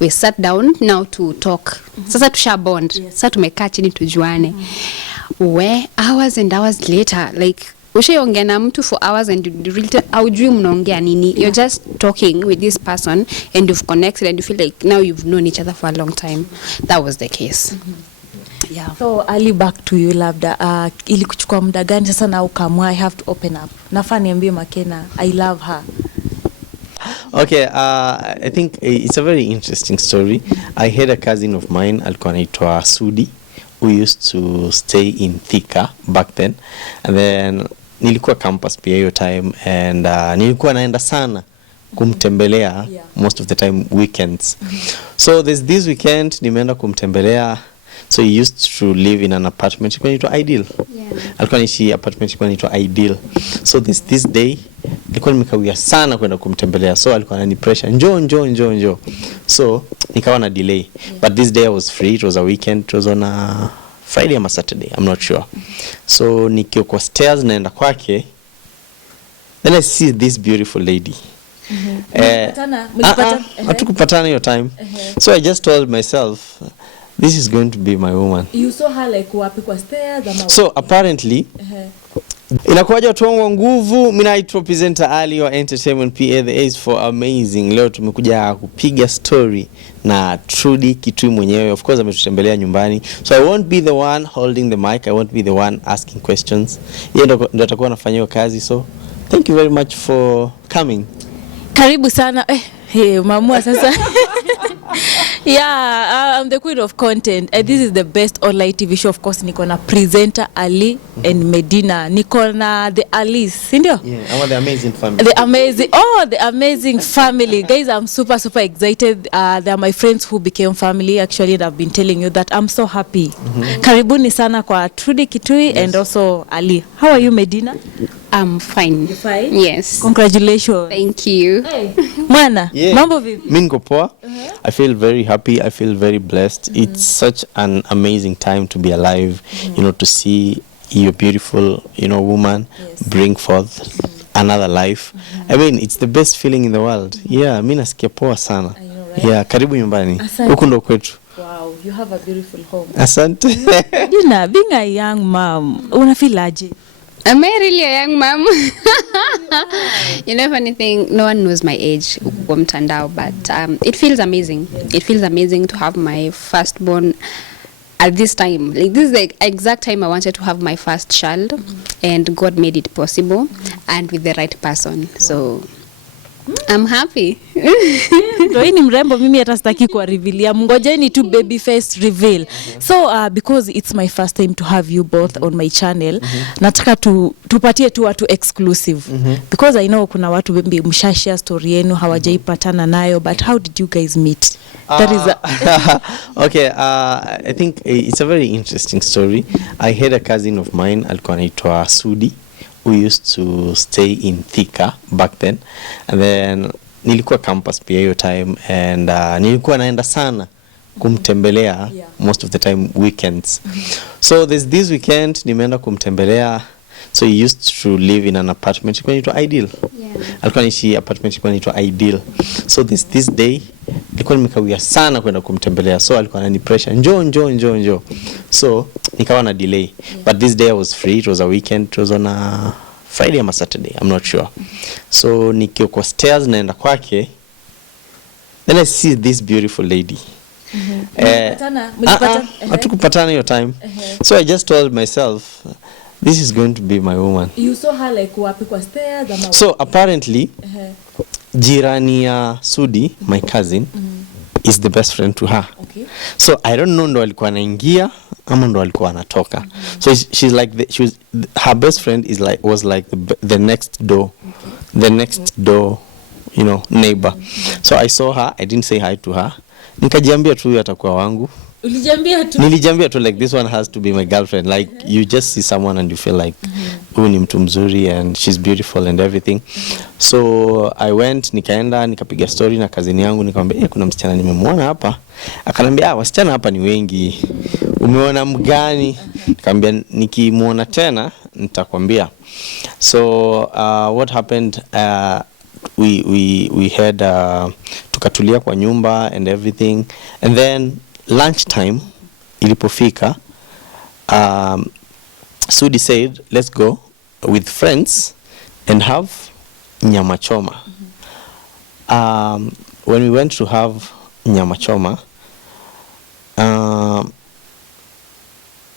we sat down now to talk. Sasa tusha bond. Sasa tumekaa chini tujuane. We hours and hours later, like ushaongea na mtu for hours and you really haujui mnaongea nini. You're just talking with this person and you've connected and you feel like now you've known each other for a long time. That was the case. Yeah. So Ali, back to you labda, ili kuchukua muda gani sasa na ukamwa I have to open up? Nafaa niambie Makena I love her. Okay, I think it's a very interesting story. I had a cousin of mine alikuwa anaitwa Sudi who used to stay in Thika back then, and then nilikuwa campus pia hiyo time, and nilikuwa naenda sana kumtembelea most of the time weekends. So there's this weekend nimeenda kumtembelea. So he used to live in an apartment ilikuwa inaitwa Ideal. Alikuwa anaishi apartment ilikuwa inaitwa Ideal. So this day nilikuwa nimekawia sana kwenda kumtembelea. So alikuwa anani pressure, njoo. So nikawa na delay. But this day I was free. It was a weekend. It was on a Friday or Saturday. I'm not sure. So nikiwa kwa stairs naenda kwake. Then I see this beautiful lady. Hatukupatana hiyo time. So I just told myself, this is going to be my woman. You saw her like wapi kwa stairs ama? So apparently inakuwaje watu wangu wa nguvu. Mimi naitwa presenter Ali wa Entertainment PA, the Ace for Amazing. Leo tumekuja kupiga story na Trudy Kitui mwenyewe. Of course ametutembelea nyumbani. So I won't be the one holding the mic. I won't be the one asking questions. Yeye ndo atakuwa anafanya kazi. So thank you very much for coming. Karibu sana. Mamua sasa. Yeah, I'm the queen of content. This is the best online TV show. Of course, niko na presenter Ali and Medina. Niko na the Alice, sindio? Yeah, I'm the amazing family. The amazing family. Guys, I'm super excited. They are my friends who became family actually, and I've been telling you that I'm so happy. Karibuni sana kwa Trudy Kitui and also Ali. How are you, Medina? I'm fine. You fine? Yes. Congratulations. Thank you. Hey. Mwana, mambo vipi? Mimi niko poa. I feel very happy. I feel very blessed. It's such an amazing time to be alive, you know, to see your beautiful, you know, woman bring forth another life. I mean, it's the best feeling in the world. Yeah, mimi nasikia poa sana. Yeah, karibu nyumbani. Huko ndo kwetu. Wow, you have a beautiful home. Asante. Dina, being a young mom, una feel aje? Am I really a young mom? You know, funny thing, no one knows my age, but it feels amazing. It feels amazing to have my firstborn at this time. Like, this is the exact time I wanted to have my first child, and God made it possible, and with the right person. So I'm happy. Ndio ni mrembo, mimi hata sitaki kwa reveal. Mngojeni tu baby face reveal. So because it's my first time to have you both on my channel, nataka tupatie tu watu exclusive. Because I know kuna watu maybe mshashare story yenu hawajaipatana nayo, but how did you guys meet? That is okay, I think it's a very interesting story. I had a cousin of mine alikuwa anaitwa Sudi who used to stay in Thika back then, and then nilikuwa campus pia hiyo time, and nilikuwa naenda sana kumtembelea most of the time weekends. So there's this weekend nimeenda kumtembelea. So he used to live in an apartment ilikuwa inaitwa Ideal. Alikuwa anaishi apartment ilikuwa inaitwa Ideal. So this day nilikuwa nimekawia sana kwenda kumtembelea. So alikuwa anani pressure, njoo. So nikawa na delay. But this day I was free. It was a weekend. It was on a Friday or Saturday. I'm not sure. So nikiwa kwa stairs naenda kwake. Then I see this beautiful lady. Hatukupatana hiyo time. So I just told myself, this is going to be my woman. You saw her like wapi kwa stairs ama? So apparently jirani ya Sudi, my cousin, is the best friend to her. Okay. So I don't know ndo alikuwa anaingia ama ndo alikuwa anatoka. So she's like her best friend was like the next door. The next door, you know, neighbor. So I saw her, I didn't say hi to her. Nikajiambia tu atakuwa wangu. Nilijambia tu like this one has to be my girlfriend. Like you just see someone and you feel like huyu ni mtu mzuri and she's beautiful and everything. So I went, nikaenda nikapiga story na cousin yangu, nikamwambia kuna msichana nimemwona hapa. Akanambia wasichana hapa ni wengi. Umeona mgani? Nikamwambia nikimuona tena nitakwambia. So what happened, we had tukatulia kwa nyumba and everything, and then lunch time ilipofika, Sudi said let's go with friends and have nyama choma. When we went to have nyama choma,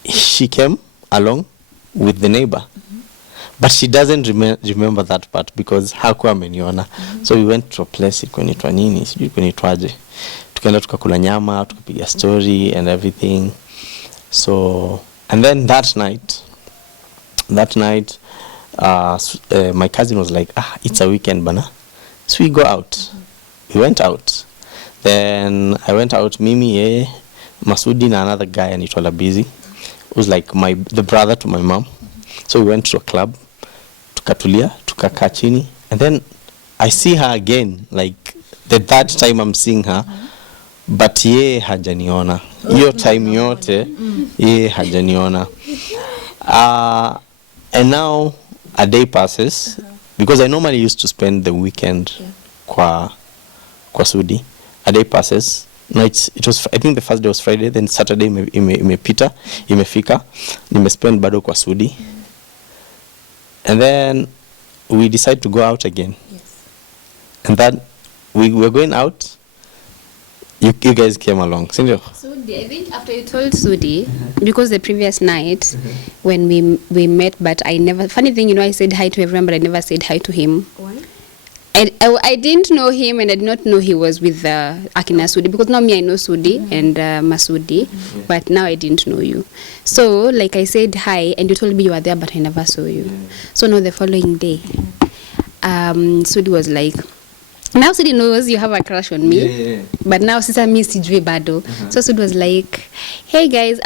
she came along with the neighbor, but she doesn't remember that part because hakuwa ameniona. So we went to a place ilikuwa nini, sijui kunaitwaje, tukaenda tukakula nyama, tukapiga story and everything. So and then that night my cousin was like, it's a weekend bana, so we go out. We went out. Then I went out, Mimi, Masudi na another guy anaitwa Labizi, who's like the brother to my mom. So we went to a club, tukatulia, tukakaa chini, and then I see her again, like the third time I'm seeing her, but hajaniona hiyo time yote, hajaniona. And now a day passes, because I normally used to spend the weekend kwa Sudi. A day passes. No, it was, I think the first day was Friday, then Saturday imefika, nimespend bado kwa Sudi. And then we decide to go out again. Yes. And then we were going out, you guys came along. Sindi? Sudi, I think after you told Sudi, because the previous night when we met, but I never, funny thing, I said hi to everyone, but I never said hi to him. Why? I didn't know him, and I did not know he was with Akina Sudi, because now me I know Sudi and Masudi, but now I didn't know you. So like I said hi, and you told me you were there, but I never saw you. So now the following day, Sudi was like, now Sudi knows you have a crush on me, but now sisa mi sijui bado. So Sudi was like, hey guys,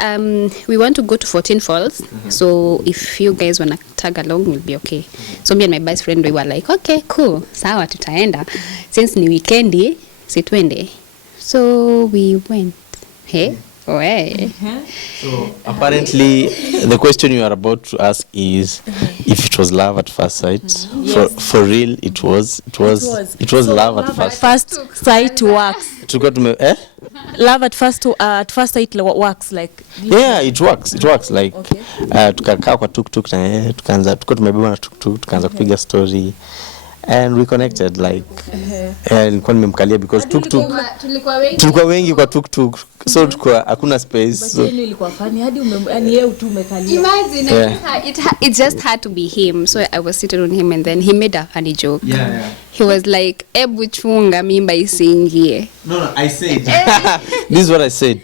we want to go to 14 Falls, so if you guys wanna tag along, we'll be okay. So me and my best friend, we were like, okay, cool, sawa tutaenda, since ni weekendi si twende. So we went. Hey, So apparently the question you are about to ask is if it was love at first sight. Yes. For real, it was so love at first sight works. Love at first sight works, like it works like tukakaa kwa tuktuk na tukaanza tumebeba na tuktuk tukaanza kupiga story and we connected, like nilikuwa nimemkalia because tulikuwa wengi kwa tuktuk, so hakuna space, so ilikuwa funny hadi yeye tu umekalia. Imagine it just had to be him, so I was sitting on him, and then he made a funny joke. He was like, ebu chunga mimba isingie. No, I said this is what I said.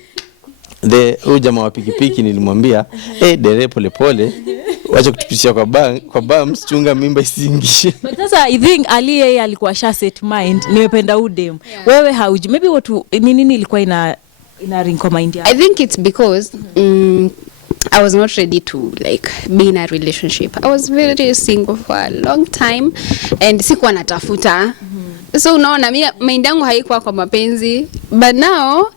Huyu jamaa wa pikipiki nilimwambia, dere pole pole, wacha kutupisha kwa bams, chunga mimba isingie. But sasa I think Ali yeye alikuwa sha set mind, nimependa udem. Wewe hauji, maybe watu nini ilikuwa ina ring kwa mind yako? I think it's because I was not ready to like be in a relationship. I was very single for a long time and sikuwa natafuta. So unaona mind yangu haikuwa kwa mapenzi, but now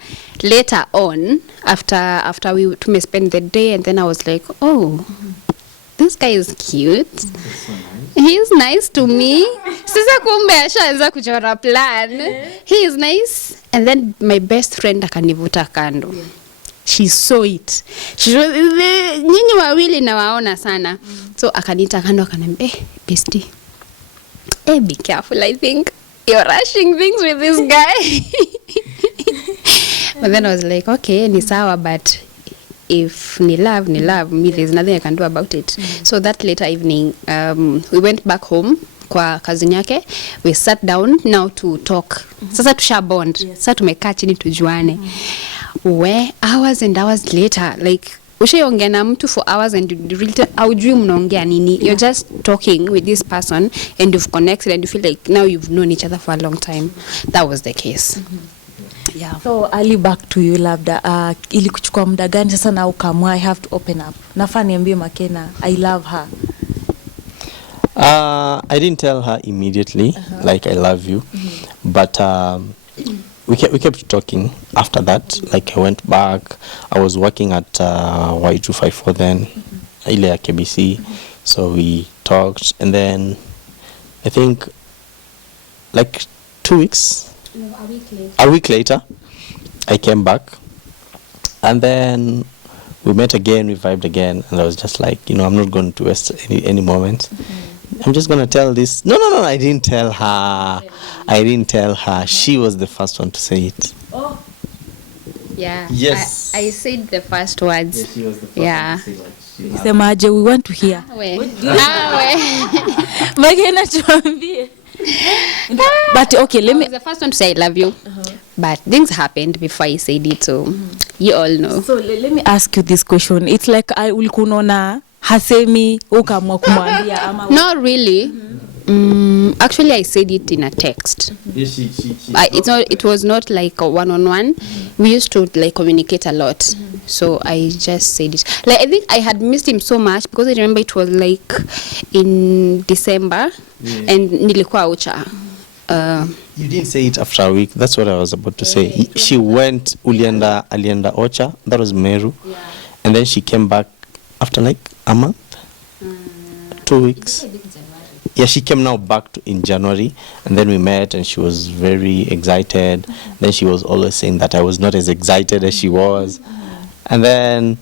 later on after we spend the day, and then I was like, this guy is cute. So nice. He is nice to me. Sasa kumbe ashaanza kuchora plan. He is nice. And then my best friend akanivuta kando. She saw it. Nyinyi wawili nawaona sana. So akanita kando akaniambia, bestie, be careful, I think you're rushing things with this guy. But then I was like, okay, ni sawa, but if ni love, me, there's nothing I can do about it. So that later evening, we went back home kwa cousin yake. We sat down now to talk. Sasa tusha bond. Sasa tumekaa chini tujuane. Hours and hours later, like ushaongea na mtu for hours and you really haujui mnaongea nini. You're just talking with this person and you've connected and you feel like now you've known each other for a long time. That was the case. Yeah. So Ali, back to you, labda ili kuchukua muda gani sasa na ukamwa I have to open up? Nafaa niambie Makena I love her. I didn't tell her immediately like I love you, but we kept talking after that. Like I went back, I was working at Y254 then, ile ya KBC, so we talked, and then I think like 2 weeks No, a week later. A week later, I came back, and then we met again, we vibed again, and I was just like, you know, I'm not going to waste any moment. I'm just going to tell this. No, I didn't tell her. I didn't tell her. She was the first one to say it. Oh. Yeah. Yes. I said the first words. Yeah, she was the first Yeah. one to say it. Semaje, we want to hear. Makena tuambie. But okay, let I me was the first one to say I love you. But things happened before I said it, so you all know. So let me ask you this question. It's like ulikuwa unaona hasemi ukaamua kumwambia ama Not really. Actually, I said it in a text. Yeah, It was not like a one-on-one. We used to like communicate a lot. So I just said it. Like I think I had missed him so much because I remember it was like in December and nilikuwa ucha. You didn't say it after a week. That's what I was about to say. She went alienda Ocha. That was Meru. Yeah. And then she came back after like a month, 2 weeks. Yeah, she came now back in January, and then we met, and she was very excited. Then she was always saying that I was not as excited as she was. And then,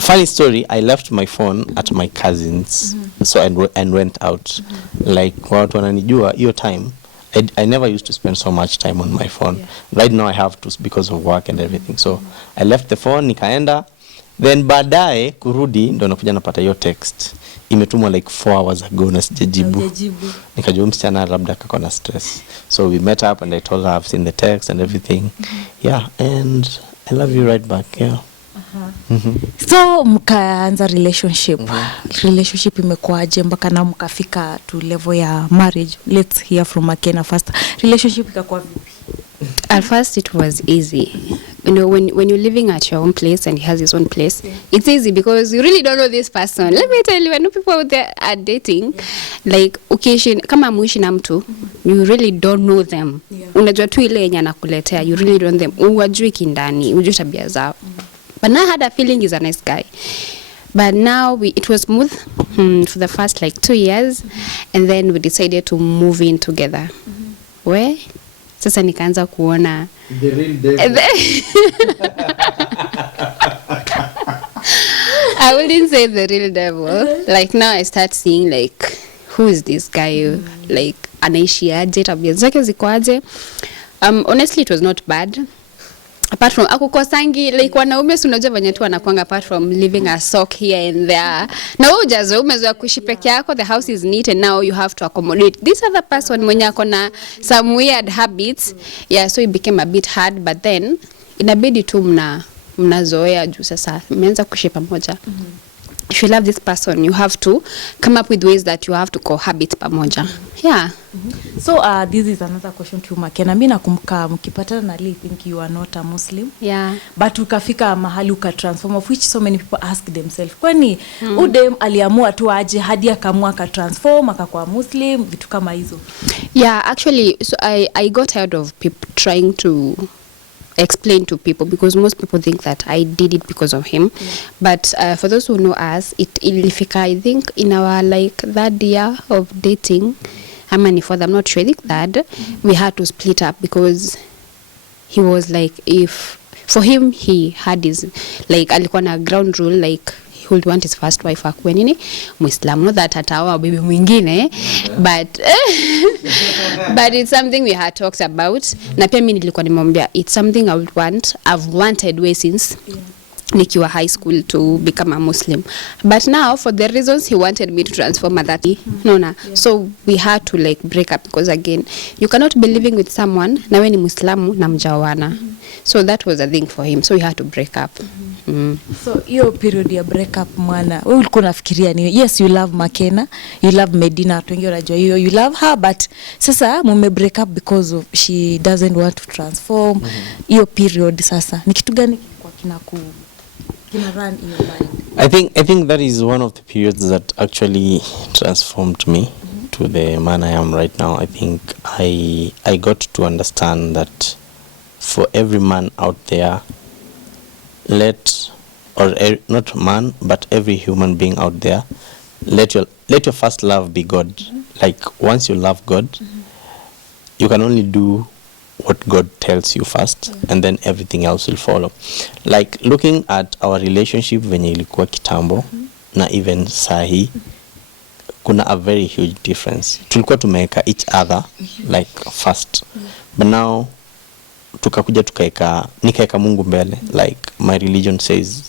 funny story, I left my phone at my cousin's, so and went out. Like watu wananijua hiyo time. I never used to spend so much time on my phone. Right now I have to because of work and everything. So I left the phone, nikaenda. Then baadaye kurudi ndo nakuja napata hiyo text. Imetumwa like 4 hours ago na sijajibu. Nikajua msichana labda kako na stress. So we met up and I told her I've seen the text and everything. Yeah, and I love you right back. Yeah. So mkaanza relationship. Relationship imekuaje mpaka na mkafika to level ya marriage? Let's hear from Makena first. Relationship ikakuwa vipi? At first it was easy. You know, when you're living at your own place and he has his own place, it's easy because you really don't know this person. Let me tell you, I know people out there are dating, like occasion, kama muishi na mtu, you really don't know them. Unajua tu ile yenye anakuletea, you really don't know them. Uwajui kindani, ujui tabia zao. But now I had a feeling he's a nice guy. But now it was smooth for the first like 2 years, and then we decided to move in together. Where? Sasa nikaanza kuona The real devil. I wouldn't say the real devil. Like now I start seeing like who is this guy? Like anaishi aje, tabia zake ziko aje. Honestly it was not bad. Apart from akukosangi like wanaume si unajua venye tu wanakuanga apart from living a sock here and there. Na wewe ujazo umezoea kuishi peke yako, the house is neat and now you have to accommodate this other person mwenye ako na some weird habits. Yeah, so it became a bit hard, but then inabidi tu mnazoea juu sasa mmeanza kuishi pamoja. If you love this person, you have to come up with ways that you have to cohabit pamoja. Yeah. So this is another question to Makena. Mimi nakumbuka mkipatana na Lee, think you are not a Muslim. Yeah. But ukafika mahali ukatransform, of which so many people ask themselves, kwani udem aliamua tu aje hadi akaamua akatransform akakuwa Muslim, vitu kama hizo? Yeah, actually, so I got tired of people trying to explain to people because most people think that I did it because of him. But for those who know us, it ilifika, I think, in our like third year of dating, how many for them, I'm not sure, I think that we had to split up because he was like, if for him he had his like alikuwa na ground rule, like he would want his first wife akuwe nini Muislam, not that ataoa bibi mwingine, but but it's something we had talked about. Na pia mimi nilikuwa nimwambia it's something I've wanted way since nikiwa high school to become a Muslim, but now for the reasons he wanted me to transform at that so we had to like break up because again you cannot be living with someone na wewe ni Muislamu na mjawana. So that was a thing for him, so we had to break up. So hiyo period ya break up mwana, wewe ulikuwa unafikiria nini? Yes, you love Makena, you love Medina, watu wengi wanajua hiyo, you love her, but sasa mume break up because of she doesn't want to transform. Hiyo period sasa ni kitu gani kwa kina run in your mind? I think that is one of the periods that actually transformed me to the man I am right now. I think I got to understand that for every man out there, not man, but every human being out there, let your first love be God. Like once you love God, you can only do what God tells you first, and then everything else will follow. Like looking at our relationship venye ilikuwa kitambo na even sahi, kuna a very huge difference. Tulikuwa tumeweka each other like first, but now tukakuja nikaeka Mungu mbele. Like my religion says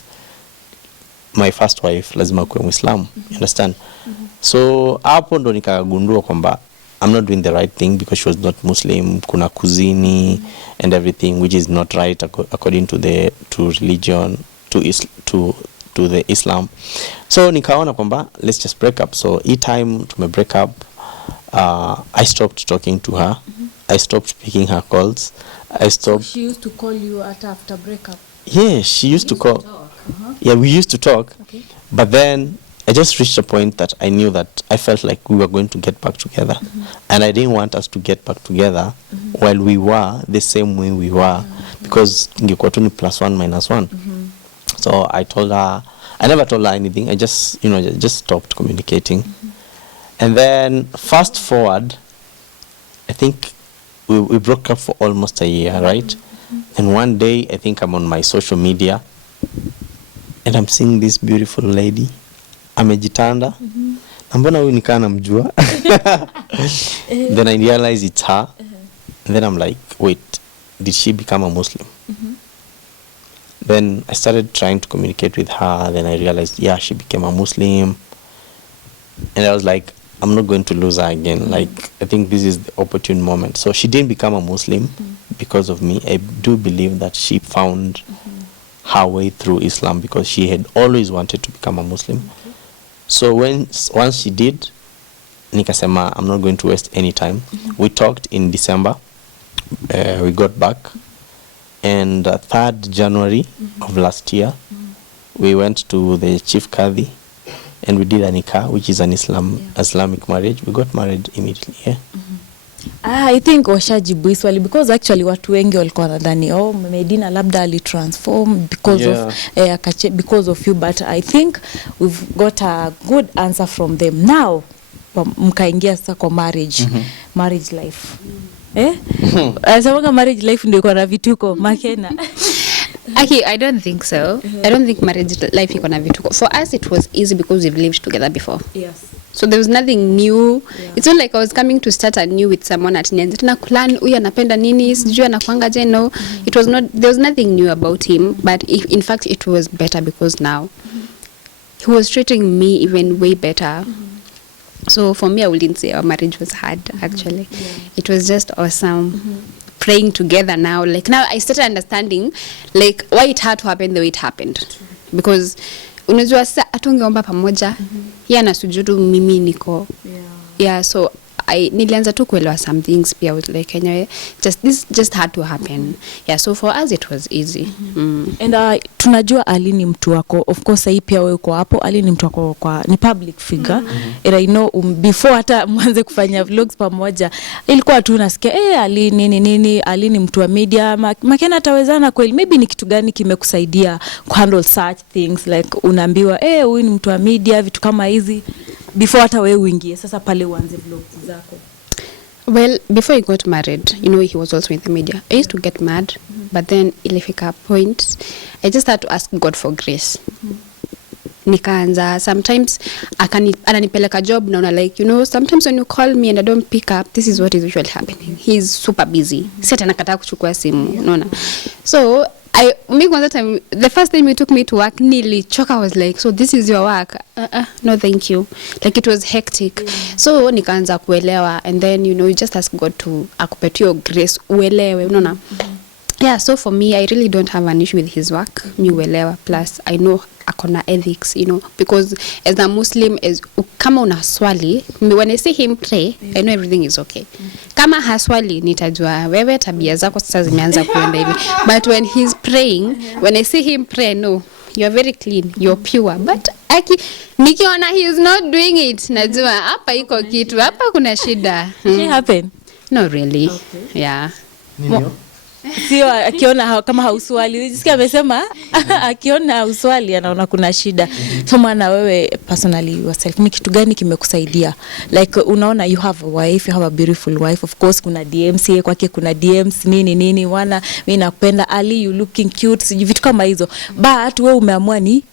my first wife lazima kuwe Muislamu, you understand? So hapo ndo nikagundua kwamba I'm not doing the right thing because she was not Muslim. Kuna kuzini and everything, which is not right according to religion, to the Islam. So nikaona kwamba let's just break up. So each time to break up, I stopped talking to her. I stopped picking her calls. She used to call you after breakup? Yeah, she used to call. Yeah, we used to talk. Okay. But then I just reached a point that I knew that I felt like we were going to get back together. And I didn't want us to get back together while we were the same way we were, because ingekuwa tu ni +1 -1. So I told her, I never told her anything. I just, just stopped communicating. And then fast forward, I think we broke up for almost a year, right? And one day, I think I'm on my social media and I'm seeing this beautiful lady. Amejitanda. Na mbona huyu nikaa namjua? Then I realize it's her. And then I'm like, wait, did she become a Muslim? Then I started trying to communicate with her. Then I realized, yeah, she became a Muslim. And I was like, I'm not going to lose her again. Like, I think this is the opportune moment. So she didn't become a Muslim because of me. I do believe that she found her way through Islam because she had always wanted to become a Muslim. So once she did, nikasema, I'm not going to waste any time. We talked in December. We got back. And 3rd January of last year, we went to the Chief Kadhi and we did a nikah, which is an Islamic marriage. We got married immediately. Yeah. I think washajibu hii swali because actually watu wengi walikuwa nadhani Medina labda alitransform because of you, but I think we've got a good answer from them. Now mkaingia sasa kwa marriage life. Asemanga marriage life ndio kwa vituko Makena. Okay, I don't think so. I don't think marriage life iko na vituko. For us it was easy because we've lived together before. Yes. So there was nothing new. It's not like I was coming to start anew with someone at nianze tuna plan huyu anapenda nini sijui anakuanga je. No, it was not, there was nothing new about him, but in fact it was better because now he was treating me even way better. So for me, I wouldn't say our marriage was hard actually. It was just awesome. Praying together now, like now I started understanding like why it had to happen the way it happened, because unajua sasa atungeomba pamoja yeye anasujudu mimi niko so nilianza tu kuelewa some things pia. I was like anyway, this just had to happen. So for us it was easy. And tunajua Ali ni mtu wako, of course hii pia wewe uko hapo. Ali ni mtu wako ni public figure. And I know before hata mwanze kufanya vlogs pamoja ilikuwa tu nasikia Ali nini Ali ni mtu wa media. Makena atawezana kweli? Maybe ni kitu gani kimekusaidia handle such things, like unaambiwa huyu ni mtu wa media, vitu kama hizi before hata wewe uingie sasa pale uanze vlogs zako? Well, before he got married, he was also in the media. I used to get mad, but then ilifika point I just had to ask God for grace. Nikaanza sometimes ananipeleka job na like sometimes when you call me and I don't pick up, this is what is usually happening. He's super busy. Sasa anakataa kuchukua simu, unaona. So the first time you took me to work, nilichoka. I was like, so this is your work? No thank you. Like it was hectic. So nikaanza kuelewa, and then you just ask God to akupatie grace uelewe, unaona. So for me I really don't have an issue with his work. Mi uelewa, plus I know akona ethics, because as a Muslim, kama una swali, when I see him pray, I know everything is okay. Kama haswali nitajua wewe tabia zako sasa zimeanza kuenda hivi. But when he's praying, when I see him pray, no, you're very clean, you're pure. But nikiona he's not doing it, najua hapa iko kitu, hapa kuna shida. It happen? No really. Okay. Yeah. Sio akiona kama hauswali. Unajisikia amesema akiona hauswali anaona kuna shida. So maana wewe personally yourself ni kitu gani kimekusaidia? Like unaona you have a wife, you have a beautiful wife. Of course kuna DMs kwake, kuna DMs nini wana mimi nakupenda Ali, you looking cute, siji vitu kama hizo. But wewe umeamua ni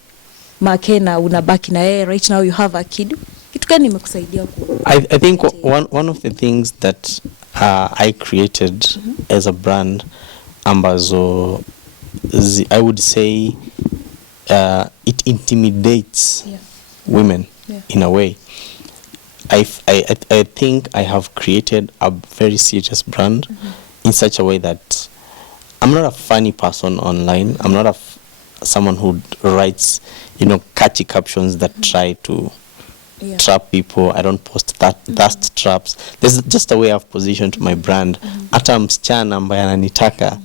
Makena unabaki na yeye right now, you have a kid. Kitu gani imekusaidia ku? I think one of the things that I created as a brand ambazo I would say it intimidates women in a way. I think I have created a very serious brand in such a way that I'm not a funny person online. I'm not someone who writes, catchy captions that try to trap people. I don't post thirst traps. There's just a way I've positioned my brand. Hata msichana ambaye ananitaka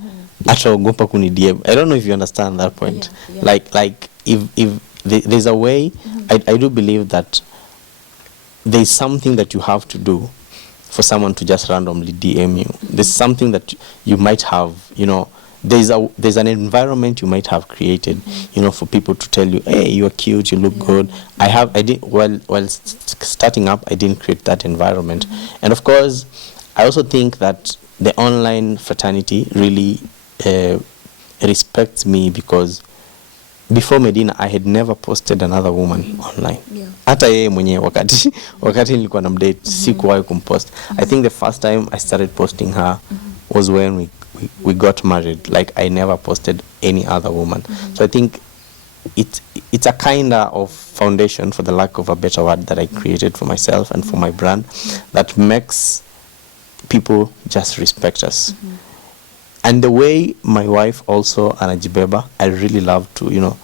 ataogopa kuni DM. I don't know if you understand that point. Like if there's a way, I do believe that there's something that you have to do for someone to just randomly DM you. There's something that you might have, there's an environment you might have created, for people to tell you, hey, you're cute, you look good. While starting up, I didn't create that environment. And of course, I also think that the online fraternity really respects me, because before Medina, I had never posted another woman online. Hata yeye mwenyewe wakati nilikuwa na mdate sikuwahi kumpost. I think the first time I started posting her was when we got married. Like I never posted any other woman. So I think it's a kind of foundation, for the lack of a better word, that I created for myself and for my brand that makes people just respect us. And the way my wife also anajibeba, I really love to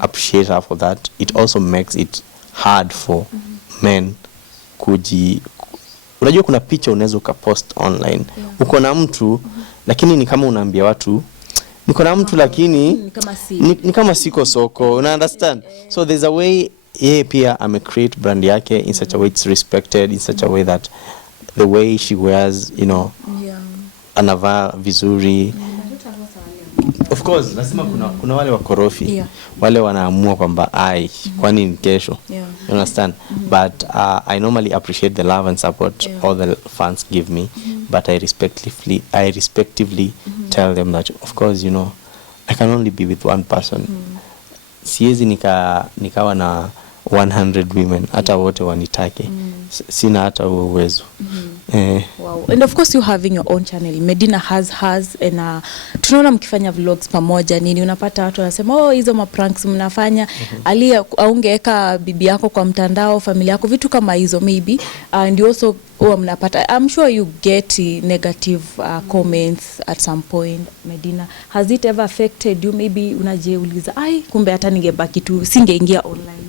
appreciate her for that. It also makes it hard for men unajua kuna picha unaweza ukapost online, uko na mtu lakini ni kama unaambia watu niko na mtu lakini ni kama siko soko, una understand? So there's a way yeye pia create brand yake in such a way it's respected, in such a way that the way she wears, anavaa vizuri. Of course nasema kuna wale wakorofi, wale wanaamua kwamba kwani ni kesho, you understand? But I normally appreciate the love and support all the fans give me, but I respectively tell them that of course I can only be with one person. Siwezi nikawa na 100 women hata wote wanitake. Sina hata uwezo. Wow. And of course you having your own channel. Medina has and tunaona mkifanya vlogs pamoja nini, unapata watu wanasema hizo mapranks mnafanya. Ali aungeweka bibi yako kwa mtandao, familia yako, vitu kama hizo maybe, and you also mnapata, I'm sure you get negative comments at some point. Medina, has it ever affected you? Maybe unajiuliza kumbe hata ningebaki tu singeingia online.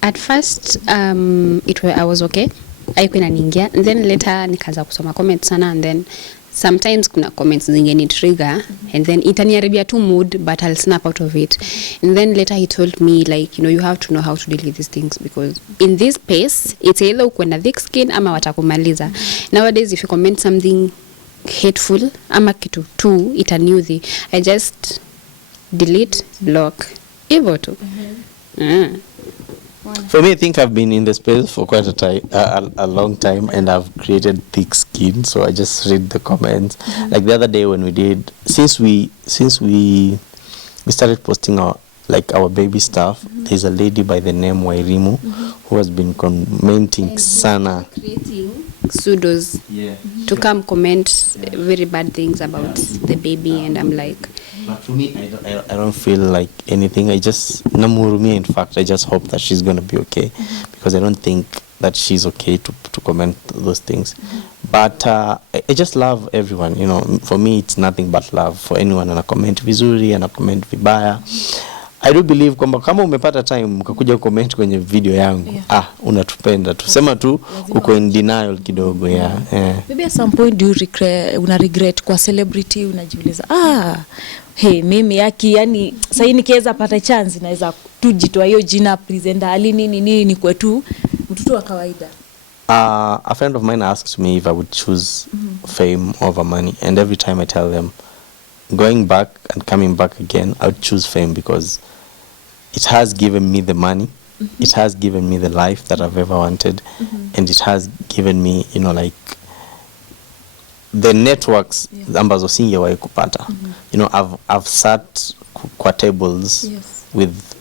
At first I was okay, haikuwa inaniingia, and then later nikaanza kusoma comments sana, and then sometimes kuna comments zingeni trigger and then itaniharibia tu mood, but I'll snap out of it. And then later he told me like you have to know how to deal with these things, because in this space it's either uko na thick skin ama watakumaliza. Nowadays if you comment something hateful ama kitu tu itaniudhi, I just delete, block, hivyo tu. For me, I think I've been in the space for quite a long time, and I've created thick skin, so I just read the comments. Like the other day when we did, since we started posting our baby stuff, there's a lady by the name Wairimu who has been commenting sana, creating pseudos to come comment very bad things about the baby, and I'm like, but for me, I don't feel like anything. I just namurumia. In fact, I just hope that she's gonna be okay, because I don't think that she's okay to comment those things. But I just love everyone. For me, it's nothing but love for anyone. Ana comment vizuri, ana comment vibaya. I do believe kwamba kama umepata time mkakuja comment kwenye video yangu, unatupenda tu. Sema tu uko in denial kidogo. Maybe at some point do you regret kwa celebrity, unajiuliza hey mimi yani sasa nikiweza pata chance naweza tujitoa hiyo jina presenter Ali nini ni kwetu mtoto wa kawaida. A friend of mine asked me if I would choose fame over money, and every time I tell them, going back and coming back again, I would choose fame because it has given me the money, it has given me the life that I've ever wanted, and it has given me, you know, like the networks ambazo singewahi kupata. You know, I've sat kwa tables with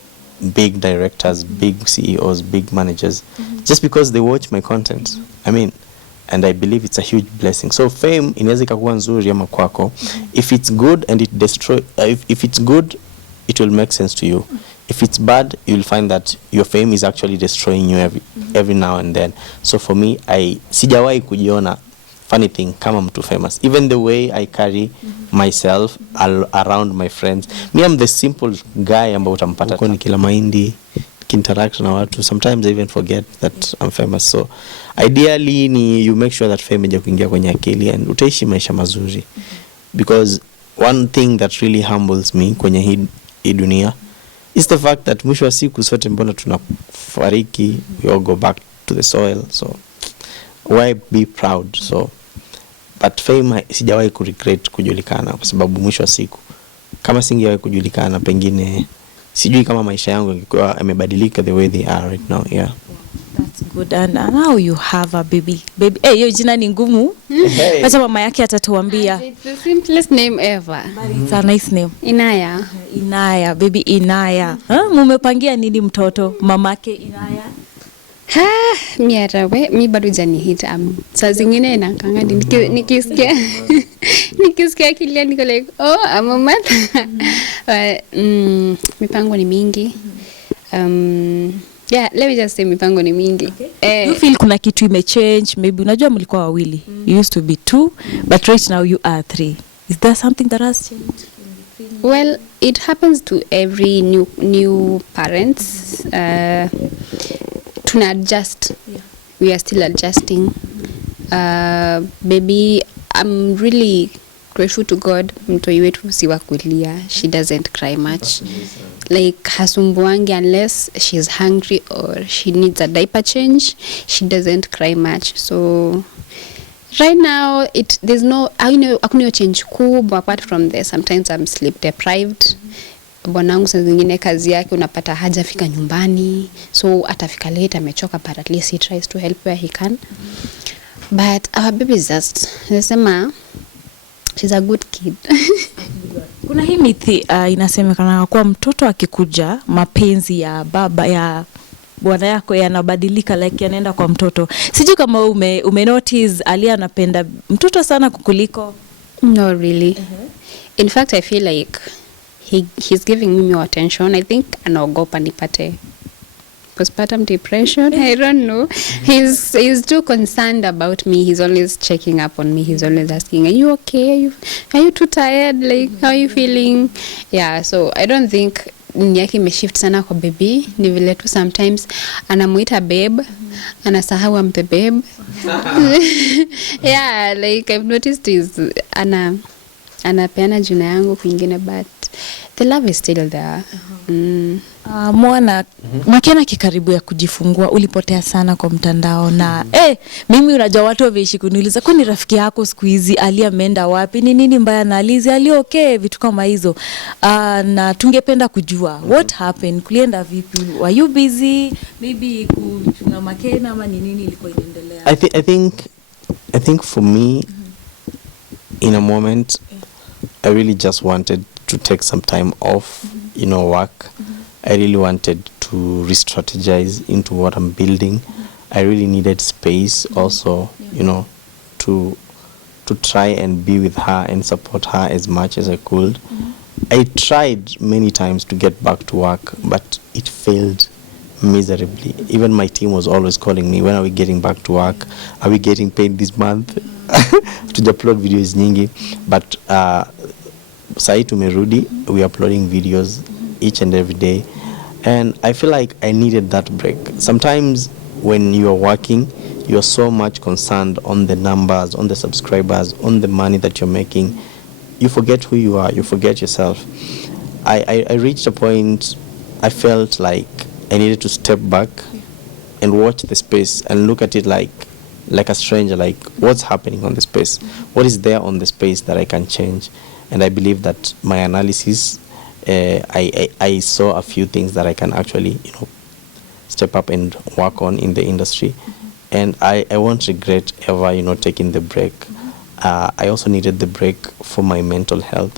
big directors, big CEOs, big managers, just because they watch my content. I mean, and I believe it's a huge blessing. So fame inaweza ikakuwa nzuri ama kwako. If it's good and it if it's good, it will make sense to you. If it's bad, you'll find that your fame is actually destroying you every now and then. So for me, sijawahi kujiona funny thing kama mtu famous. Even the way I carry myself around my friends. Me, I'm the simple guy ambao utampata kwa kila mahindi, interact na watu. Sometimes I even forget that I'm famous. So ideally ni you make sure that fame ija kuingia kwenye akili and utaishi maisha mazuri. Because one thing that really humbles me kwenye hii dunia is the fact that mwisho wa siku sote mbona tunafariki, we all go back to the soil. So why be proud? So but fame sijawahi kuregret kujulikana, kwa sababu mwisho wa siku kama singewahi kujulikana, pengine sijui kama maisha yangu yangekuwa yamebadilika the way they are right now. Yeah, that's good. And now you have a baby. Hiyo jina ni ngumu. Acha mama yake atatuambia. It's the simplest name ever. It's a nice name. Inaya. Inaya, baby Inaya. Mumepangia nini mtoto? Mamake Inaya? Mi bado janihit. Saa zingine inakanga nikisikia kilia niko like, oh, I'm a mother. Mipango ni mingi. Yeah, let me just say mipango ni mingi. Okay. You feel kuna kitu imechange? Maybe unajua mlikuwa wawili. You used to be 2, but right now you are 3. Is there something that has changed? Well, it happens to every new parents. Tuna adjust. Yeah. We are still adjusting. Baby, I'm really grateful to God. Mtoi wetu si wa kulia. She doesn't cry much. Like hasumbuangi unless she's hungry or she needs a diaper change. She doesn't cry much. So right now there's no hakuna change kubwa apart from there. Sometimes I'm sleep deprived. Bwanangu saa zingine kazi yake unapata hajafika nyumbani, so atafika late, amechoka, but at least he tries to help where he can. But our baby is just nasema she's a good kid. Kuna hii mithi inasemekana kwa mtoto akikuja mapenzi ya baba ya bwana yako yanabadilika, like yanaenda kwa mtoto. Sijui kama ume notice Alia anapenda mtoto sana kukuliko. No, really. In fact, I feel like he's giving me more attention. I think anaogopa nipate postpartum depression. I don't know. He's too concerned about me. He's always checking up on me. He's always asking, "Are you okay? Are you too tired? Like, how are you feeling?" Yeah, so I don't think yake imeshift sana kwa baby. Ni vile tu sometimes anamuita babe, anasahau I'm the babe. Yeah, like I've noticed anapeana jina yangu kwingine, but the love is still there. Mwana Makena kikaribu ya kujifungua ulipotea sana kwa mtandao na mimi unajua watu wameishi kuniuliza kwani rafiki yako siku hizi Ali ameenda wapi, ni nini mbaya na Alizi, Ali okay, vitu kama hizo. Na tungependa kujua what happened, kulienda vipi, were you busy maybe kuchunga Makena ama ni nini ilikuwa inaendelea? I think for me in a moment I really just wanted to take some time off, you know, work. I really wanted to re-strategize into what I'm building. I really needed space also, you know, to try and be with her and support her as much as I could. I tried many times to get back to work, but it failed miserably. Even my team was always calling me, when are we getting back to work? Are we getting paid this month? To upload videos nyingi. But sai tumerudi, we are uploading videos each and every day, and I feel like I needed that break. Sometimes when you are working, you are so much concerned on the numbers, on the subscribers, on the money that you're making, you forget who you are, you forget yourself. I reached a point I felt like I needed to step back and watch the space and look at it like like a stranger, like what's happening on the space, what is there on the space that I can change. And I believe that my analysis, I saw a few things that I can actually, step up and work on in the industry. And I won't regret ever, taking the break. I also needed the break for my mental health.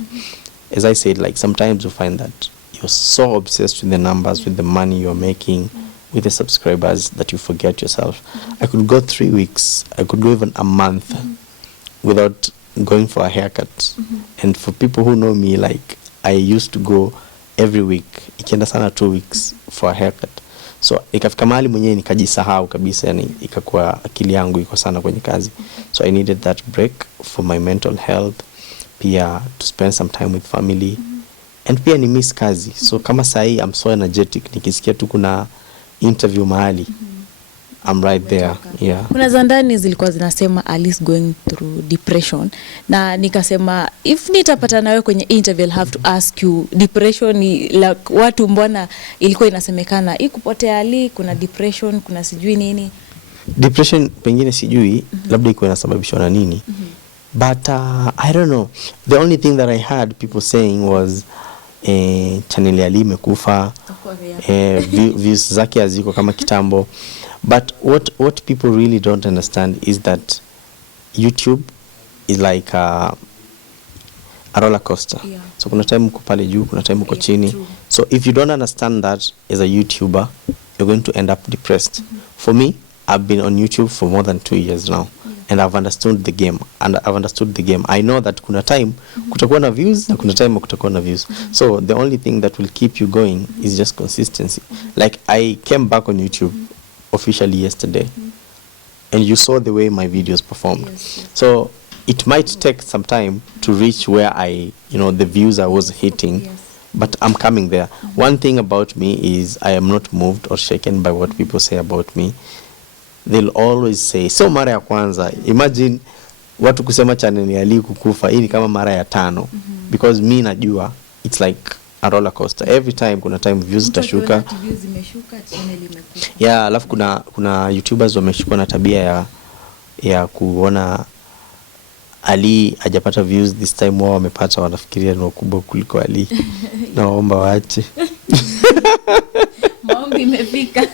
As I said, like sometimes you find that you're so obsessed with the numbers, with the money you're making, with the subscribers, that you forget yourself. I could go 3 weeks, I could go even a month without going for a haircut. And for people who know me, like I used to go every week, ikienda sana 2 weeks for a haircut. So ikafika mahali mwenyewe nikajisahau kabisa, yani ikakuwa akili yangu iko sana kwenye kazi. So I needed that break for my mental health, pia to spend some time with family, and pia ni miss kazi. So kama sahi I'm so energetic, nikisikia tu kuna interview mahali, I'm right there. Yeah. Kuna zandani zilikuwa zinasema Alice going through depression, na nikasema if nitapata nawe kwenye interview I'll have to ask you, depression like watu mbona ilikuwa inasemekana ikupotea Ali, kuna depression, kuna sijui nini. Depression pengine sijui labda iko inasababishwa na nini. But I don't know. The only thing that I heard people saying was channel ya Ali imekufa, views zake haziko kama kitambo. But what people really don't understand is that YouTube is like a roller coaster. Yeah. So kuna time uko pale juu, kuna time uko chini. True. So if you don't understand that as a YouTuber, you're going to end up depressed. For me, I've been on YouTube for more than 2 years now. And I've understood the game. I know that kuna time kutakuwa na views na kuna time kutakuwa na views. So the only thing that will keep you going is just consistency. Like I came back on YouTube officially yesterday, and you saw the way my videos performed. Yes. So it might take some time to reach where the views I was hitting, but I'm coming there. One thing about me is I am not moved or shaken by what people say about me. They'll always say, so mara ya kwanza, imagine watu kusema channel ya Ali kukufa, hii ni kama mara ya 5, because me najua it's like a roller coaster. Every time kuna time views tashuka. Yeah, alafu kuna YouTubers wameshikwa na tabia ya kuona Ali hajapata views this time, wao wamepata, wanafikiria ni wakubwa kuliko Ali. Naomba waache. Maombi imefika.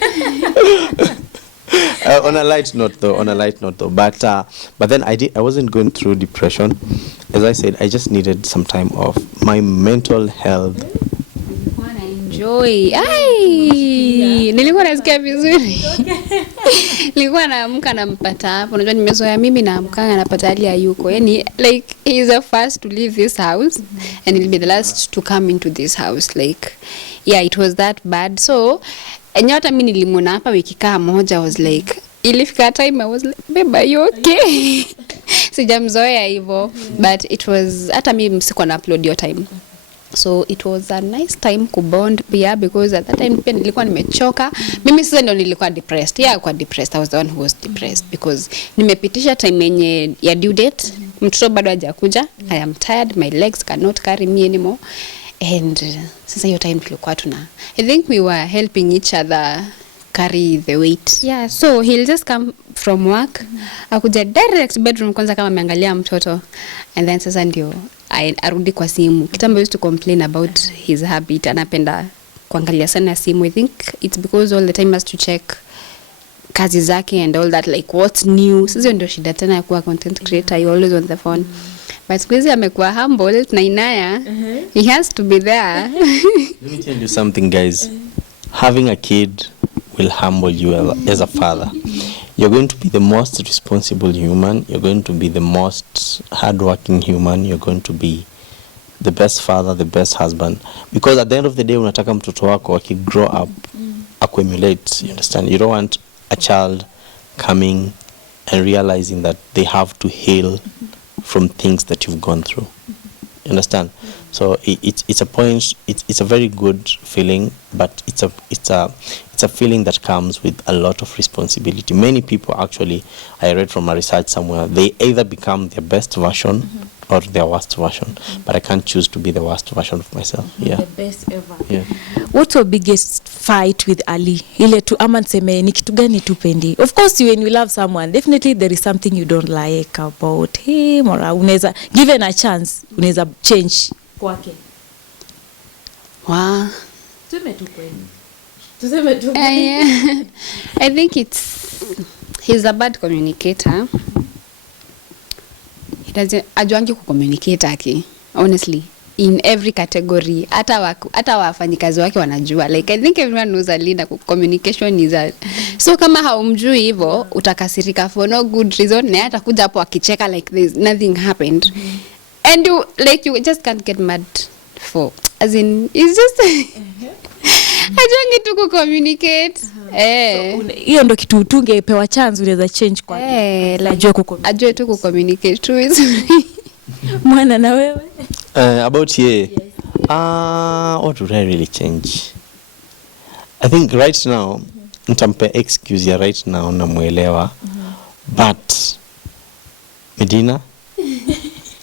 On a light note though, but then I wasn't going through depression. As I said, I just needed some time off. My mental health. Enjoy. Ai, nilikuwa nasikia vizuri. Nilikuwa naamka nampata hapo. Unajua nimezoea mimi naamka napata Ali hayuko. Yani like he is the first to leave this house and he'll be the last to come into this house. Like yeah, it was that bad. So hata mimi nilimwona hapa wiki kama moja, I was like, ilifika time I was like, babe, are you okay? Sijamzoea hivyo, but it was hata mimi siko na upload your time. So it was a nice time kubond pia, because at that time pia nilikuwa nimechoka. Mimi sasa ndio nilikuwa depressed. Yeah, kwa depressed. I was the one who was depressed because nimepitisha time yenye ya due date. Mtoto bado hajakuja. I am tired. My legs cannot carry me anymore. And sasa hiyo time tulikuwa I think we were helping each other carry the weight. Yeah, so he'll just come from work. Akuja direct bedroom kwanza kama ameangalia mtoto. And then sasa ndio arudi kwa simu. Kitambo used to complain about his habit. Anapenda kuangalia sana simu. I think it's because all the time has to check kazi zake and all that, like what's new. Sasa ndio shida tena ya kuwa content creator, you always on the phone. But squeeze amekuwa humble na Inaya. He has to be there. Let me tell you something, guys. Having a kid will humble you as a father. You're going to be the most responsible human. You're going to be the most hardworking human. You're going to be the best father, the best husband. Because at the end of the day, unataka mtoto wako grow up, accumulate. You understand? You don't want a child coming and realizing that they have to heal from things that you've gone through. You understand? So it's a point. It's a very good feeling, but it's a feeling that comes with a lot of responsibility. Many people actually, I read from a research somewhere, they either become their best version or their worst version, but I can't choose to be the worst version of myself. Yeah. The best ever. Yeah. What's your biggest fight with Ali? Ile tu ama niseme ni kitu gani tupendi? Of course when you love someone, definitely there is something you don't like about him, or unaweza given a chance unaweza change kwake. Wow. Tuseme tu kweli. Tuseme tu. Yeah. I think he's a bad communicator. He doesn't ajuangi kucommunicate aki, honestly, in every category. Hata wafanyikazi wake wanajua, like I think everyone knows a leader, communication is a, so kama haumjui hivyo utakasirika for no good reason, na atakuja hapo akicheka like there's nothing happened. And you just can't get mad for, as in it's just ajuangi tu kucommunicate. Hiyo ndo kitu tungepewa chance unaweza change kwake. Ajue tu kucommunicate tu is mwana. Na wewe about ye, what would I really change? I think right now nitampe excuse ya right now namuelewa, but Medina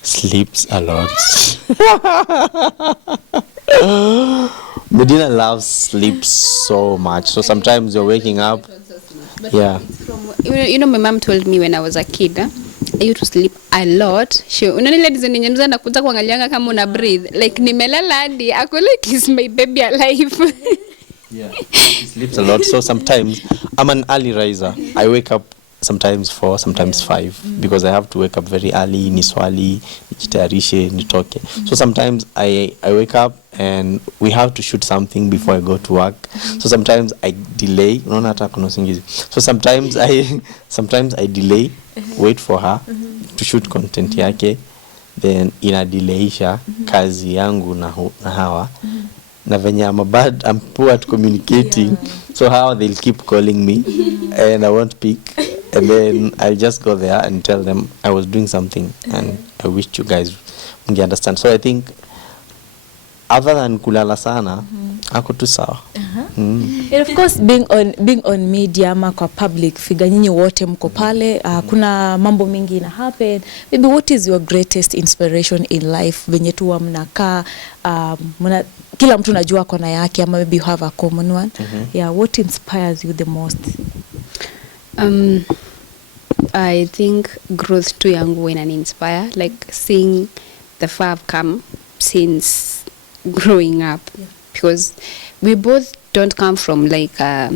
sleeps a lot. Medina loves sleep so much, so sometimes you're waking up. Yeah. You know, my mom told me when I was a kid, I used to sleep a lot. Unanile design nyenza na kuja kuangalianga kama una breathe, like nimelala hadi ako like is my baby alive. Yeah, she sleeps a lot, so sometimes I'm an early riser. I wake up sometimes 4, sometimes 5, because I have to wake up very early, niswali, nijitayarishe, nitoke. So sometimes I wake up and we have to shoot something before I go to work. So sometimes I delay, unaona hata kuna usingizi. So sometimes I delay, wait for her to shoot content yake, then inadelaisha kazi yangu na hawa. Na venye I'm poor at communicating, so how they'll keep calling me and I won't pick, and then I'll just go there and tell them I was doing something and I wish you guys would understand. So I think other than kulala sana, ako tu sawa. And of course being on media ama kwa public figure, nyinyi wote mko pale, kuna mambo mingi na happen. Maybe what is your greatest inspiration in life venye tu mnakaa, kila mtu najua kona yake, ama maybe you have a common one. Yeah, what inspires you the most? I think growth tu yangu when an inspire, like seeing the far I've come since growing up. Yeah. Because we both don't come from like a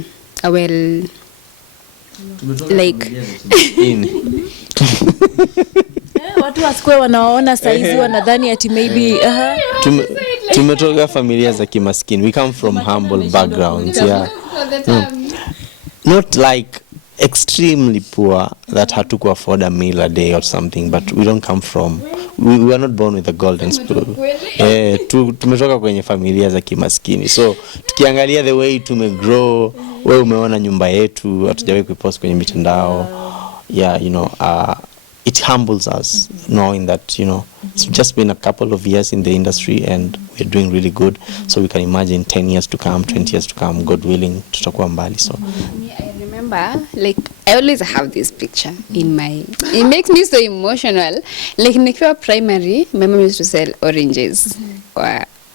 well, like watu wasikwe wanaona saizi wanadhani ati maybe tumetoka familia za kimaskini. We come from humble backgrounds. Yeah. Not like extremely poor that had to afford a meal a day or something, but we don't come from, we were not born with a golden spoon. Tumetoka kwenye familia za kimaskini, so tukiangalia the way tumegrow, wewe umeona nyumba yetu, hatujawahi kupost kwenye mitandao. Yeah, you know, it humbles us knowing that, you know, it's just been a couple of years in the industry and we're doing really good. So we can imagine 10 years to come, 20 years to come, God willing, tutakuwa mbali. So I remember, like, I always have this picture in my, it makes me so emotional. Like, nikiwa primary, my mom used to sell oranges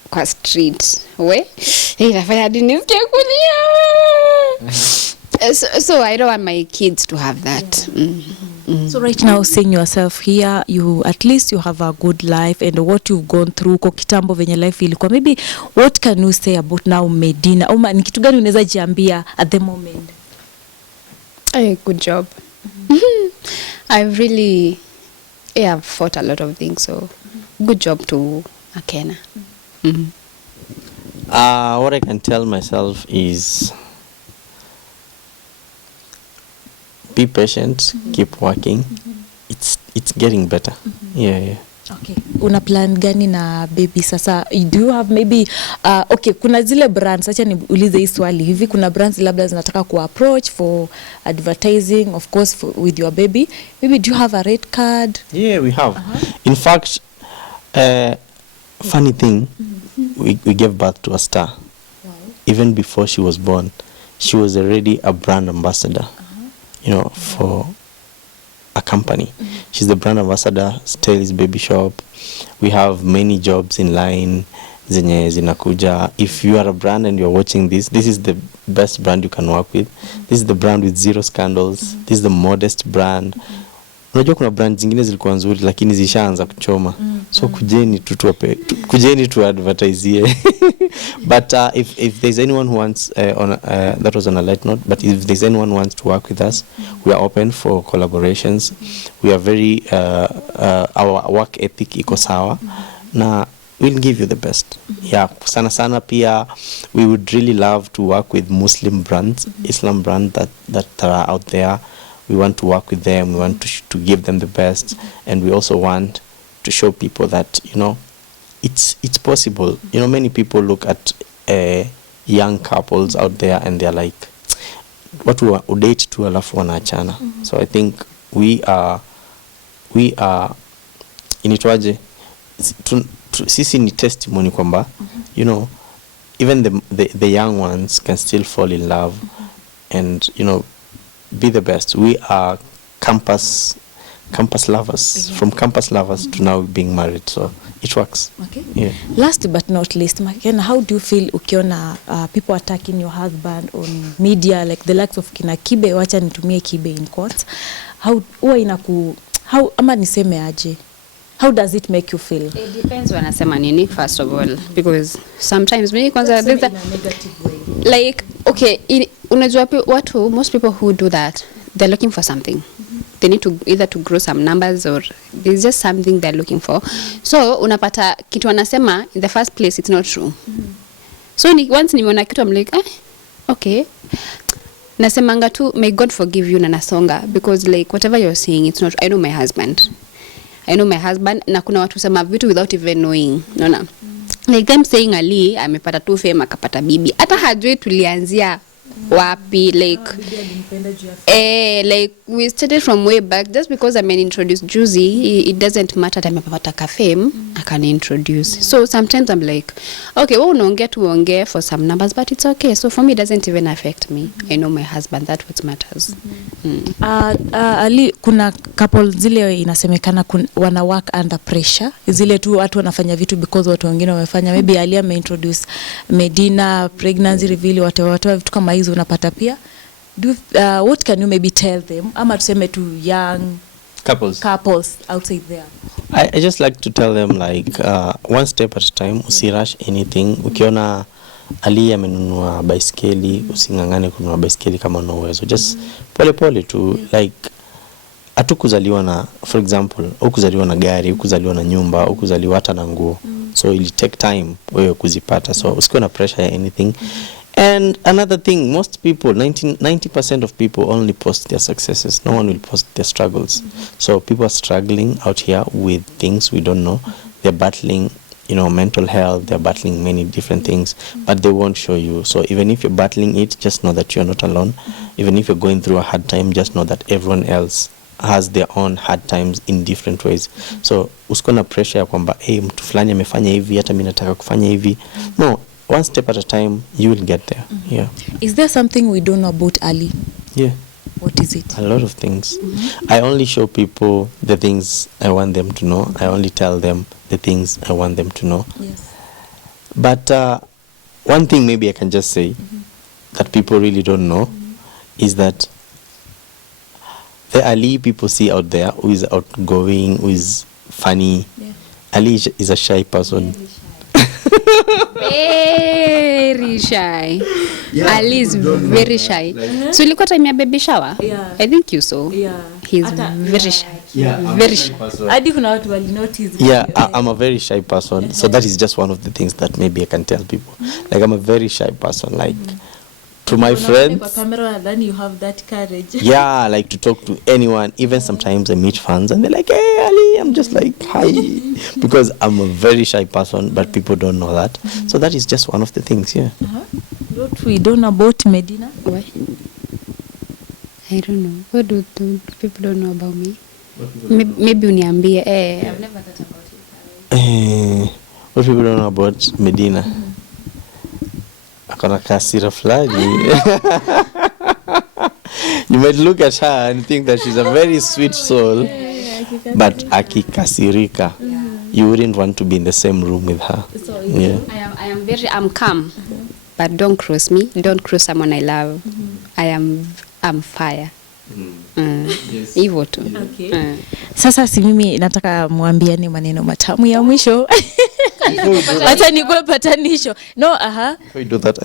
kwa street. Inafanya hadi nisikie kulia. So I don't want my kids to have that. So right now, seeing yourself here, you at least you have a good life, and what you've gone through kwa kitambo venye life ilikuwa, maybe what can you say about now Medina? Uma ni kitu gani unaweza jiambia at the moment? Good job. I've fought a lot of things, so good job to Akena. What I can tell myself is be patient, keep working. It's getting better. Yeah. Okay. Una plan gani na baby sasa? Do you have maybe okay, kuna zile brands, acha niulize hii swali hivi, kuna brands labda zinataka ku approach for advertising, of course with your baby. Maybe do you have a red card? Yeah, we have. In fact, funny thing, we gave birth to a star. Wow. Even before she was born, she was already a brand ambassador. You know, for a company. She's the brand ambassador, Stelly's Baby Shop. We have many jobs in line zenye zinakuja. If you are a brand and you're watching this is the best brand you can work with. This is the brand with zero scandals. This is the modest brand. Unajua kuna brand zingine zilikuwa nzuri lakini zishaanza kuchoma. So kujeni tu advertise. But if there's anyone who wants that was on a light note, but if there's anyone who wants to work with us, we are open for collaborations. We are very our work ethic iko sawa na we'll give you the best. Yeah, sana pia we would really love to work with Muslim brands, Islam brands that are out there. We want to work with them. We want to give them the best, and we also want to show people that it's possible. Many people look at young couples out there and they're like, what we date to alafu wanaachana. So I think we are initwaje sisi ni testimony kwamba even the young ones can still fall in love and be the best. We are campus lovers. From campus lovers to now being married, so it works. Okay. Yeah. Last but not least, Makena, how do you feel ukiona people attacking your husband on media, like the likes of kina Kibe, wacha nitumie Kibe in quotes? How ama niseme aje? How does it make you feel? It depends wanasema nini, first of all, because sometimes mimi kwanza there's a negative way. Like, okay, unajua most people who do that, they're looking for something. They need to either to grow some numbers or there's just something they're looking for. So unapata kitu wanasema in the first place it's not true. So once nimeona kitu I'm like, okay. Nasemanga tu, may God forgive you na nasonga, because like whatever you're saying it's not. I know my husband na kuna watu sema vitu without even knowing. Unaona? Like them saying Ali amepata tu fame akapata bibi. Hata hajui tulianzia wapi, like like we started from way back. Just because I mean introduced juicy, it doesn't matter that amepata ka fame I can introduce. So sometimes I'm like, okay, we'll uongea for some numbers, but it's okay. So for me it doesn't even affect me. I know my husband, that's what matters. Ali, kuna couple zile inasemekana wana work under pressure, zile tu watu wanafanya vitu because watu wengine wamefanya. Maybe Ali ameintroduce Medina pregnancy reveal, watu vitu kama hizo unapata pia. What can you maybe tell them, ama tuseme to young couples outside there? I just like to tell them like one step at a time. Usirush anything. Ukiona Ali amenunua baiskeli, usingangane kununua baiskeli kama una uwezo. Just pole tu, like atukuzaliwa na, for example, ukuzaliwa na gari, ukuzaliwa na nyumba, ukuzaliwa hata na nguo. So it take time wewe kuzipata. So usikuwe na pressure ya anything. And another thing, most people, 90% of people only post their successes. No one will post their struggles. So people are struggling out here with things we don't know. They're battling, mental health. They're battling many different things, but they won't show you. So even if you're battling it, just know that you're not alone. Even if you're going through a hard time, just know that everyone else has their own hard times in different ways. So usikona pressure ya kwamba mtu fulani amefanya hivi hata mimi nataka kufanya hivi. No, one step at a time, you will get there. Yeah. Is there something we don't know about Ali? Yeah. What is it? A lot of things. I only show people the things I want them to know. I only tell them the things I want them to know. Yes. But one thing maybe I can just say that people really don't know is that the Ali people see out there who is outgoing, who is funny. Yeah. Ali is a shy person. Very shy. Yeah, Ali is very shy. So ilikuwa time ya baby shower? Yeah. I think you saw. Yeah. He's very shy. Yeah, very shy. Hadi kuna watu wali notice. Yeah, I'm a very shy person. So that is just one of the things that maybe I can tell people. Like I'm a very shy person. Like to my friends. Kwa camera, then you have that courage. Yeah, like to talk to anyone. Even sometimes I meet fans and they're like, "Hey Ali," I'm just like, "Hi," because I'm a very shy person, but people don't know that. So that is just one of the things. Yeah. What we don't know about Medina? Why? I don't know. What do people don't know about me? Maybe uniambie. I've never thought about it. What people don't know about Medina? Akona kasira fulani. You might look at her and think that she's a very sweet soul, but akikasirika, you wouldn't want to be in the same room with her. Yeah. I'm calm, but don't cross me. Don't cross someone I love. I'm fire. Hivyo tu. Okay. Sasa si mimi nataka mwambiane maneno matamu ya mwisho. Acha nikuwe patanisho. No, Before you do that,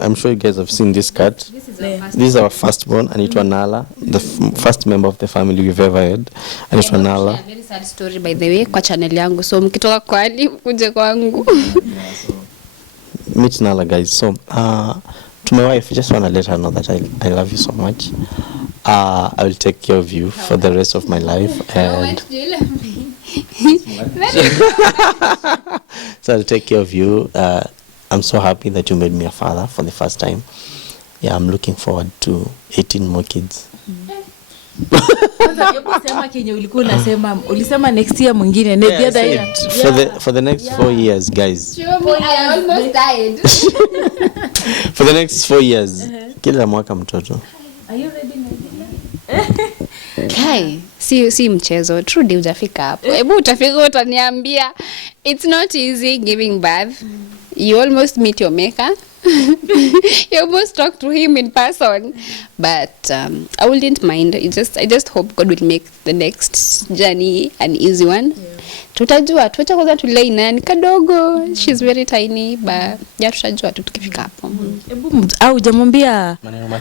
I'm sure you guys have seen this card. This is our firstborn, Anitwa Nala, the first member of the family we've ever had. Anitwa Nala. Very sad story by the way kwa channel yangu. So mkitoka kwa Ali mkuje kwangu. Meet Nala, guys. So, to my wife, I just want to let her know that I love you so much. I will take care of you for the rest of my life. And Do you love me? so I'll take care of you. I'm so happy that you made me a father for the first time. Yeah, I'm looking forward to 18 more kids. Ulisema next year mwingine For the next 4 years, guys. Show me, I almost died. For the next 4 years. Kila mwaka mtoto. Are you ready, Kai, si mchezo. Trudy hujafika hapo. Hebu utafika utaniambia. It's not easy giving birth. You almost meet your maker. You almost talk to him in person. But I wouldn't mind. I just hope God will make the next journey an easy one. Tutajua, tuacha kwanza tulei nani kadogo. She's very tiny, but ya tutajua tu tukifika hapo. Hebu au jamwambia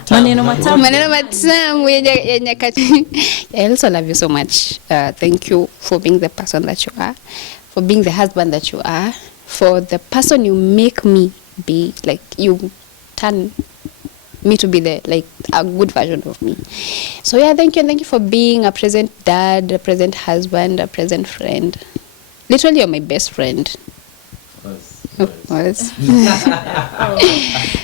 maneno matamu yenye kati. I also love you so much. Thank you for being the person that you are, for being the husband that you are, for the person you make me be. Like you turn me to be a good version of me. So yeah, thank you for being a present dad, a present husband, a present friend. Literally, you're my best friend. Of course.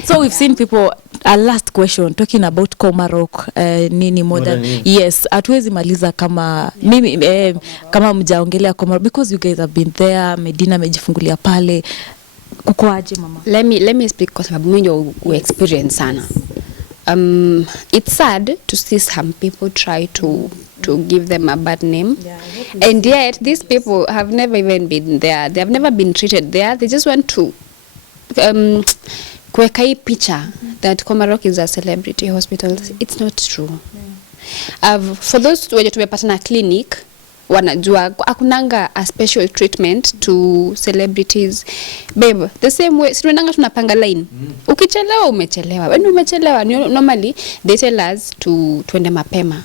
So we've seen people. A last question talking about Komarok, nini modern. Yes, hatuwezi maliza kama mimi kama mjaongelea Komarok because you guys have been there. Medina amejifungulia pale. Kukoaje mama? Let me speak kwa sababu mimi ndio experience sana. It's sad to see some people try to give them a bad name. And yet these people have never even been there. They have never been treated there. They just want to kuweka hii picha that Komarok is a celebrity hospital. It's not true. For those wenye tumepata na clinic wanajua hakunanga a special treatment to celebrities. Babe, the same way tunaenda tunapanga line. Ukichelewa umechelewa. When umechelewa normally they tell us tuende mapema.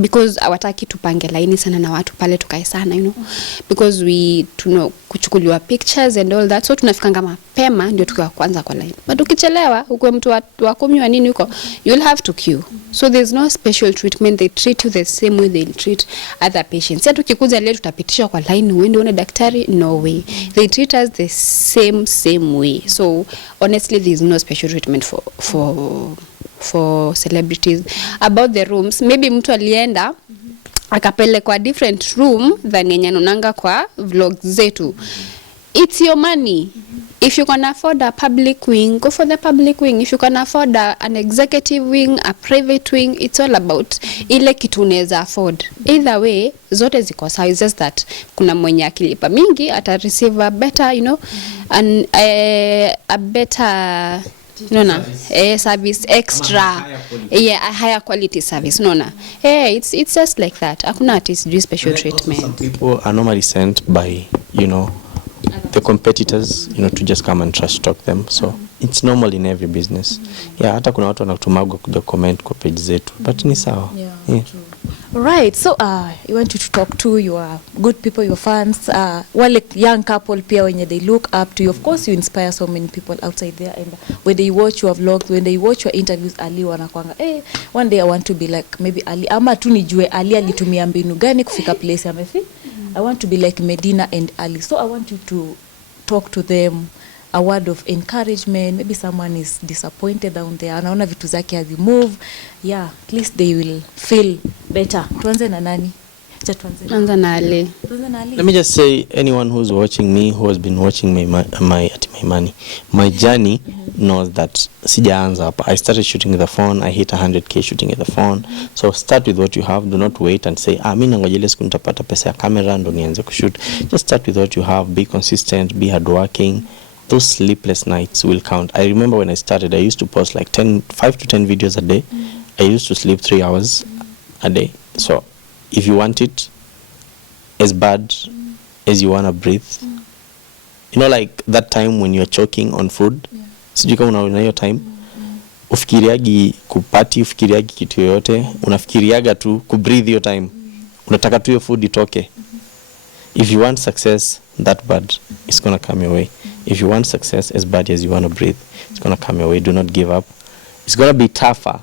Because hawataki tupange line sana na watu pale tukae sana, because we kuchukuliwa pictures and all that, so tunafikanga mapema ndio tukiwa kwanza kwa line. But ukichelewa ukwe mtu wa 10 wa nini huko, you'll have to queue. So there's no special treatment. They treat you the same way they treat other patients. Sasa tukikuja leo tutapitishwa kwa line uende uone daktari, no way. They treat us the same way. So honestly there's no special treatment for celebrities. About the rooms, maybe mtu alienda akapele kwa different room than yenye nunanga kwa vlogs zetu. It's your money. If you can afford a public wing, go for the public wing. If you can afford an executive wing, a private wing, it's all about ile kitu unaweza afford. Either way, zote ziko sawa. It's just that kuna mwenye akilipa mingi ata receive a better, and a better service extra, a higher quality service. It's just like that. Hakuna artist do special treatment. Some people are normally sent by the competitors to just come and trash talk them, so it's normal in every business. Hata kuna watu wanatumagwa kuja comment kwa page zetu, but ni sawa. Right, so you want you to talk to your good people, your fans, wale young couple pia wenye they look up to you. Of course you inspire so many people outside there, and when they watch your vlogs, when they watch your interviews, Ali wanakwanga one day I want to be like maybe Ali, ama tu nijue Ali alitumia mbinu gani kufika place amefi. I want to be like Medina and Ali. So I want you to talk to them, a word of encouragement. Maybe someone is disappointed down there, anaona vitu zake hazi move. At least they will feel better. Tuanze na nani? Acha tuanze. Anza na Ali. Tuanze na Ali. Let me just say, anyone who's watching me, who has been watching my journey, knows that sijaanza hapa. I started shooting with the phone. I hit 100k shooting with the phone. So start with what you have. Do not wait and say, mimi nangojelea siku nitapata pesa ya camera ndo nianze kushoot. Just start with what you have. Be consistent. Be hardworking. Those sleepless nights will count. I remember when I started, I used to post like 5 to 10 videos a day. I used to sleep 3 hours a day. So if you want it as bad as you want to breathe, you know, like that time when you're choking on food, sijui kama una hiyo time, ufikiriagi kupati, ufikiriagi kitu yoyote, unafikiriaga tu kubreathe hiyo time, unataka tu hiyo food itoke. If you want success that bad, it's gonna come your way. If you want success as bad as you want to breathe, it's gonna come your way. Do not give up. It's gonna be tougher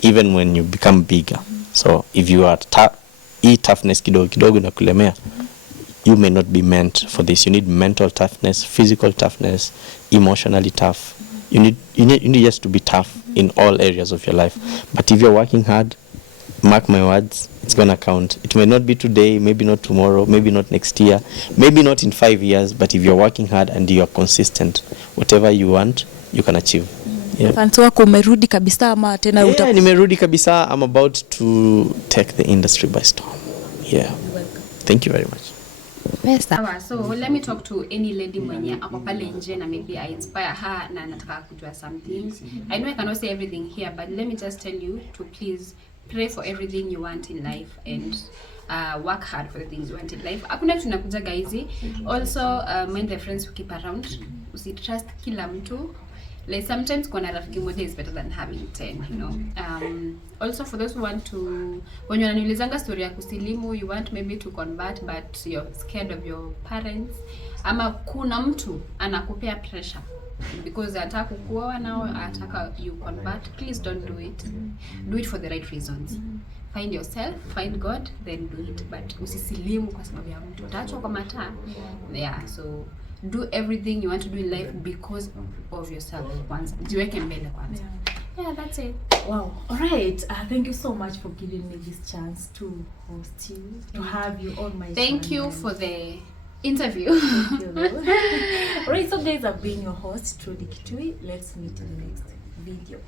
even when you become bigger. So if you are toughness kidogo na kulemea, you may not be meant for this. You need mental toughness, physical toughness, emotionally tough. You need just to be tough in all areas of your life. But if you're working hard, mark my words, it's gonna count. It may not be today, maybe not tomorrow, maybe not next year, maybe not in 5 years, but if you're working hard and you're consistent, whatever you want, you can achieve. Yeah. Fans wako umerudi kabisa ama tena nimerudi kabisa. I'm about to take the industry by storm. Yeah. Thank you very much. So let me talk to any lady mwenye ako pale nje na maybe I inspire her na nataka kujua some things. I know I cannot say everything here, but let me just tell you to please pray for everything you want in life and work hard for the things you want in life. Hakuna kitu nakujaga hizi. Also mind the friends you keep around. Usitrust kila mtu. Like sometimes kuna rafiki moja is better than having 10, you know. Also for those who want to, when you ananiulizanga story ya kusilimu, you want maybe to convert but you're scared of your parents, ama kuna mtu anakupea pressure because ataka kukuoa nao ataka you convert, please don't do it. Do it for the right reasons. Find yourself, find God, then do it. But usisilimu kwa sababu ya mtu. Utaachwa kwa mataa. Yeah, so do everything you want to do in life because of yourself kwanza. Jiweke mbele kwanza. Yeah, that's it. Wow. All right. Thank you so much for giving me this chance to host you, to have you on my Thank channel. you for the interview. Thank you. All right, so guys, I've been your host, Trudy Kitui. Let's meet in the next video.